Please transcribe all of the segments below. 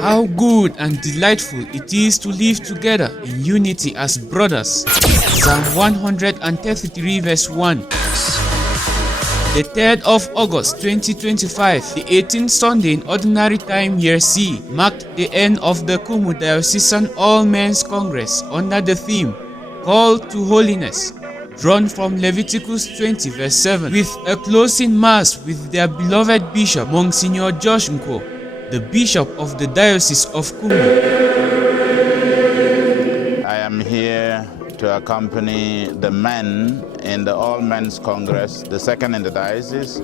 How good and delightful it is to live together in unity as brothers. Psalm 133 verse 1. The 3rd of August 2025, the 18th Sunday in Ordinary Time Year C, marked the end of the Kumbo Diocesan All-Men's Congress under the theme, Call to Holiness, drawn from Leviticus 20 verse 7, with a closing mass with their beloved Bishop, Monsignor Josh Nko, the Bishop of the Diocese of Kumbo. I am here to accompany the men in the All Men's Congress, the second in the diocese,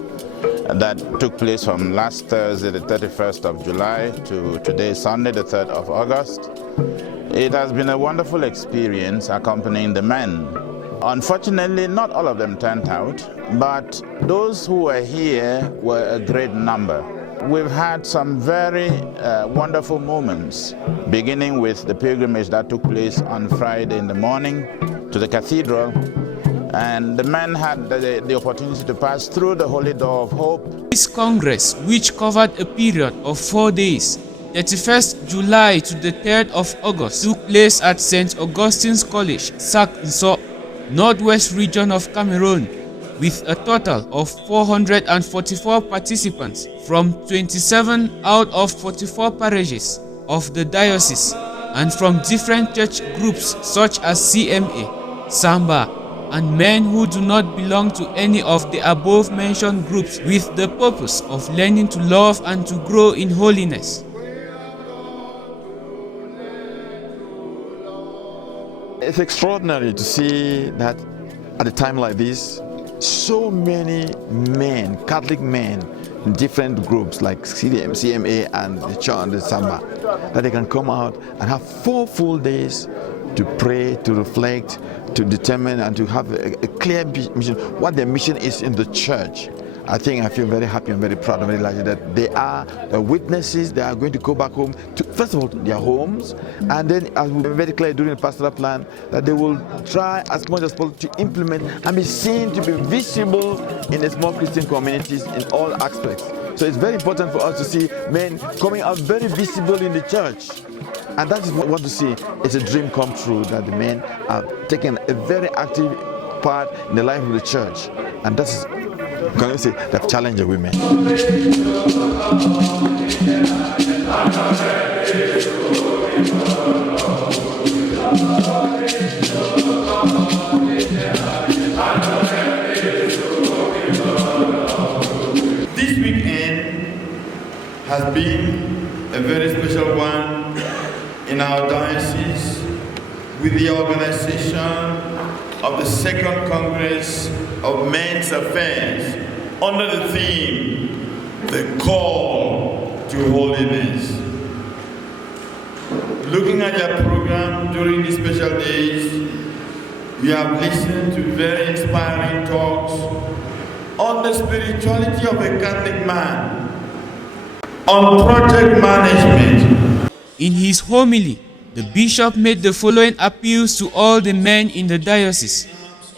that took place from last Thursday, the 31st of July, to today, Sunday, the 3rd of August. It has been a wonderful experience accompanying the men. Unfortunately, not all of them turned out, but those who were here were a great number. We've had some very wonderful moments, beginning with the pilgrimage that took place on Friday in the morning to the cathedral, and the men had the opportunity to pass through the Holy Door of Hope. This Congress, which covered a period of 4 days, 31st July to the 3rd of August, took place at St. Augustine's College, Sak Nso, Northwest region of Cameroon, with a total of 444 participants from 27 out of 44 parishes of the diocese and from different church groups such as CMA, Samba, and men who do not belong to any of the above mentioned groups, with the purpose of learning to love and to grow in holiness. It's extraordinary to see that at a time like this, so many men, Catholic men, in different groups like CMA and the Church and the Samba, that they can come out and have 4 full days to pray, to reflect, to determine and to have a clear mission, what their mission is in the church. I feel very happy and very proud and very lucky that they are the witnesses. They are going to go back home to, first of all, to their homes, and then, as we were very clear during the pastoral plan, that they will try as much as possible to implement and be seen to be visible in the small Christian communities in all aspects. So it's very important for us to see men coming out very visible in the church. And that is what we want to see. It's a dream come true that the men have taken a very active part in the life of the church. And that's, can you say, the challenge of women. This weekend has been a very special one in our diocese with the organization of the Second Congress of Men's Affairs under the theme, The Call to Holiness. Looking at your program during these special days, we have listened to very inspiring talks on the spirituality of a Catholic man, on project management. In his homily, the bishop made the following appeals to all the men in the diocese: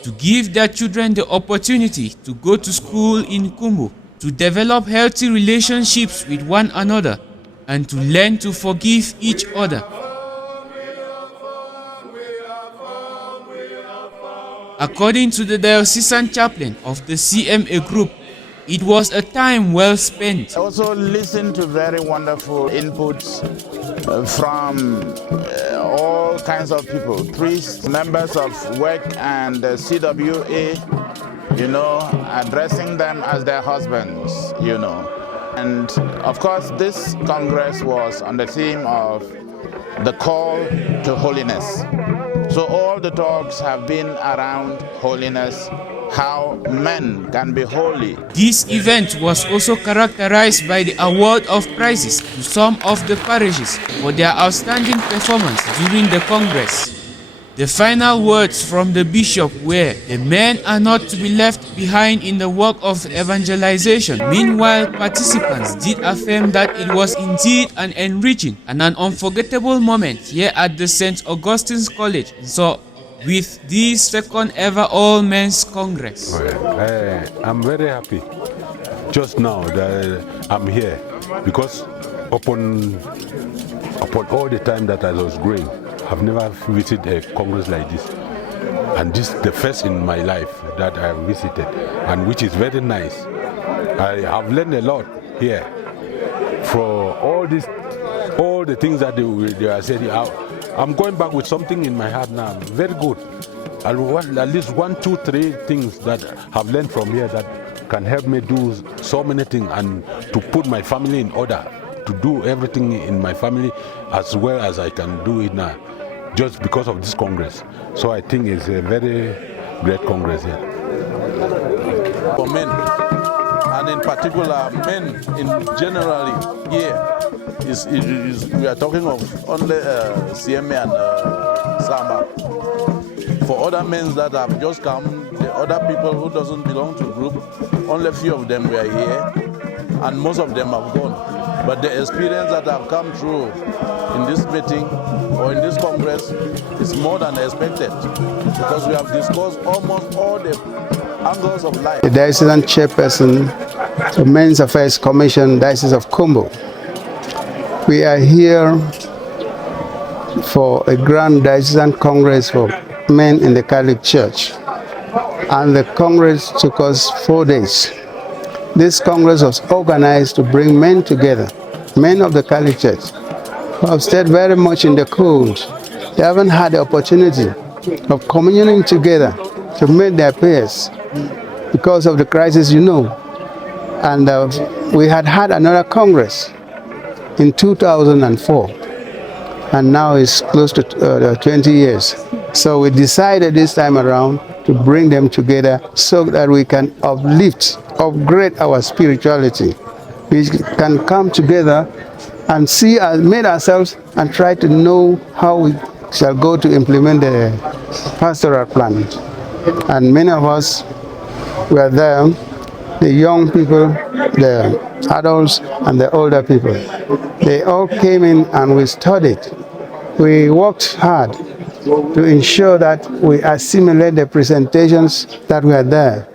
to give their children the opportunity to go to school in Kumbo, to develop healthy relationships with one another, and to learn to forgive each other. According to the diocesan chaplain of the CMA group, it was a time well spent. I also listened to very wonderful inputs from all kinds of people, priests, members of WEC and CWA, addressing them as their husbands, And of course, this Congress was on the theme of the call to holiness. So all the talks have been around holiness, how men can be holy. This event was also characterized by the award of prizes to some of the parishes for their outstanding performance during the Congress. The final words from the bishop were, the men are not to be left behind in the work of evangelization. Meanwhile, participants did affirm that it was indeed an enriching and an unforgettable moment here at the St. Augustine's College. So, with this second ever All Men's Congress. I'm very happy just now that I'm here. because upon all the time that I was growing, I've never visited a congress like this, and this is the first in my life that I have visited, and which is very nice. I have learned a lot here for all the things that they are saying. I'm going back with something in my heart now. Very good. At least 1, 2, 3 things that I've learned from here that can help me do so many things and to put my family in order, to do everything in my family as well as I can do it now, just because of this Congress. So I think it's a very great Congress here. For men, and in particular men in generally here, we are talking of only CMA and Samba. For other men that have just come, the other people who doesn't belong to the group, only a few of them were here, and most of them have gone. But the experience that have come through in this meeting or in this Congress is more than expected, because we have discussed almost all the angles of life. The Diocesan Chairperson of Men's Affairs Commission, Diocese of Kumbo. We are here for a grand diocesan congress for men in the Catholic Church, and the congress took us 4 days. This congress was organized to bring men together, men of the Catholic Church, who have stayed very much in the cold. They haven't had the opportunity of communing together to meet their peers because of the crisis, you know. And we had another congress in 2004, and now it's close to 20 years. So we decided this time around to bring them together so that we can upgrade our spirituality. We can come together and meet ourselves and try to know how we shall go to implement the pastoral plan. And many of us were there, the young people, the adults, and the older people. They all came in and we studied. We worked hard to ensure that we assimilate the presentations that were there.